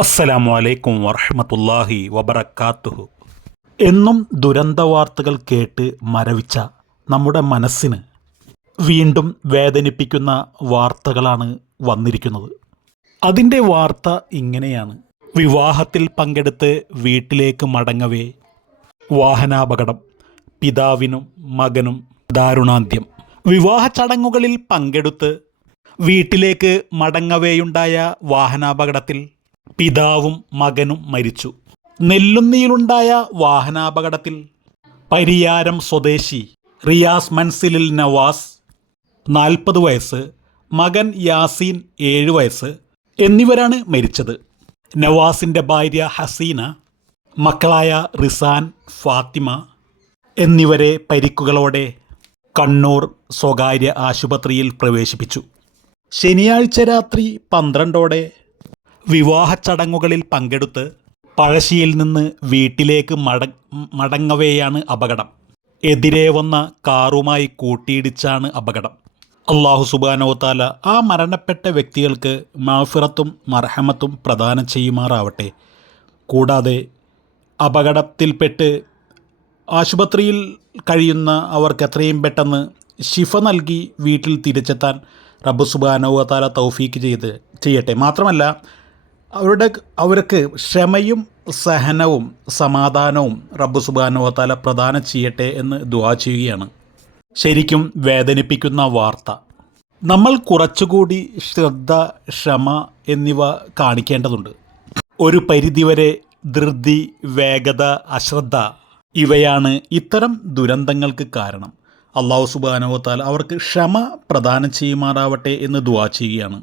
അസ്സലാമു അലൈക്കും വറഹമത്തല്ലാഹി വബറക്കാത്തുഹു. എന്നും ദുരന്ത വാർത്തകൾ കേട്ട് മരവിച്ച നമ്മുടെ മനസ്സിന് വീണ്ടും വേദനിപ്പിക്കുന്ന വാർത്തകളാണ് വന്നിരിക്കുന്നത്. അതിന്റെ വാർത്ത ഇങ്ങനെയാണ്. വിവാഹത്തിൽ പങ്കെടുത്ത് വീട്ടിലേക്ക് മടങ്ങവേ. വാഹനാപകടം പിതാവിനും മകനും ദാരുണാന്ത്യം. വിവാഹ ചടങ്ങുകളിൽ പങ്കെടുത്ത് വീട്ടിലേക്ക് മടങ്ങവേയുണ്ടായ വാഹനാപകടത്തിൽ പിതാവും മകനും മരിച്ചു. നെല്ലുന്നിയിലുണ്ടായ വാഹനാപകടത്തിൽ പരിയാരം സ്വദേശി റിയാസ് മൻസിലിൽ നവാസ് നാൽപ്പത് വയസ്സ് മകൻ യാസീൻ ഏഴ് വയസ്സ് എന്നിവരാണ് മരിച്ചത്. നവാസിന്റെ ഭാര്യ ഹസീന മക്കളായ റിസാൻ ഫാത്തിമ എന്നിവരെ പരിക്കുകളോടെ കണ്ണൂർ സ്വകാര്യ ആശുപത്രിയിൽ പ്രവേശിപ്പിച്ചു. ശനിയാഴ്ച രാത്രി പന്ത്രണ്ടോടെ വിവാഹ ചടങ്ങുകളിൽ പങ്കെടുത്ത് പഴശ്ശിയിൽ നിന്ന് വീട്ടിലേക്ക് മട മടങ്ങവെയാണ് അപകടം. എതിരെ വന്ന കാറുമായി കൂട്ടിയിടിച്ചാണ് അപകടം. അള്ളാഹു സുബാനോത്താല ആ മരണപ്പെട്ട വ്യക്തികൾക്ക് മാഫിറത്തും മർഹമത്തും പ്രദാനം ചെയ്യുമാറാവട്ടെ. കൂടാതെ അപകടത്തിൽപ്പെട്ട് ആശുപത്രിയിൽ കഴിയുന്ന അവർക്ക് എത്രയും പെട്ടെന്ന് ശിഫ നൽകി വീട്ടിൽ തിരിച്ചെത്താൻ റബ്ബ് സുബാനോത്താല തൗഫീക്ക് ചെയ്ത് ചെയ്യട്ടെ. മാത്രമല്ല അവരുടെ അവർക്ക് ക്ഷമയും സഹനവും സമാധാനവും റബ്ബ് സുബാനുവത്താല പ്രദാനം ചെയ്യട്ടെ എന്ന് ദുവാ ചെയ്യുകയാണ്. ശരിക്കും വേദനിപ്പിക്കുന്ന വാർത്ത. നമ്മൾ കുറച്ചുകൂടി ശ്രദ്ധ ക്ഷമ എന്നിവ കാണിക്കേണ്ടതുണ്ട്. ഒരു പരിധിവരെ ധൃതി വേഗത അശ്രദ്ധ ഇവയാണ് ഇത്തരം ദുരന്തങ്ങൾക്ക് കാരണം. അള്ളാഹു സുബാനുവത്താൽ അവർക്ക് ക്ഷമ പ്രദാനം ചെയ്യുമാറാവട്ടെ എന്ന് ദുവാ ചെയ്യുകയാണ്.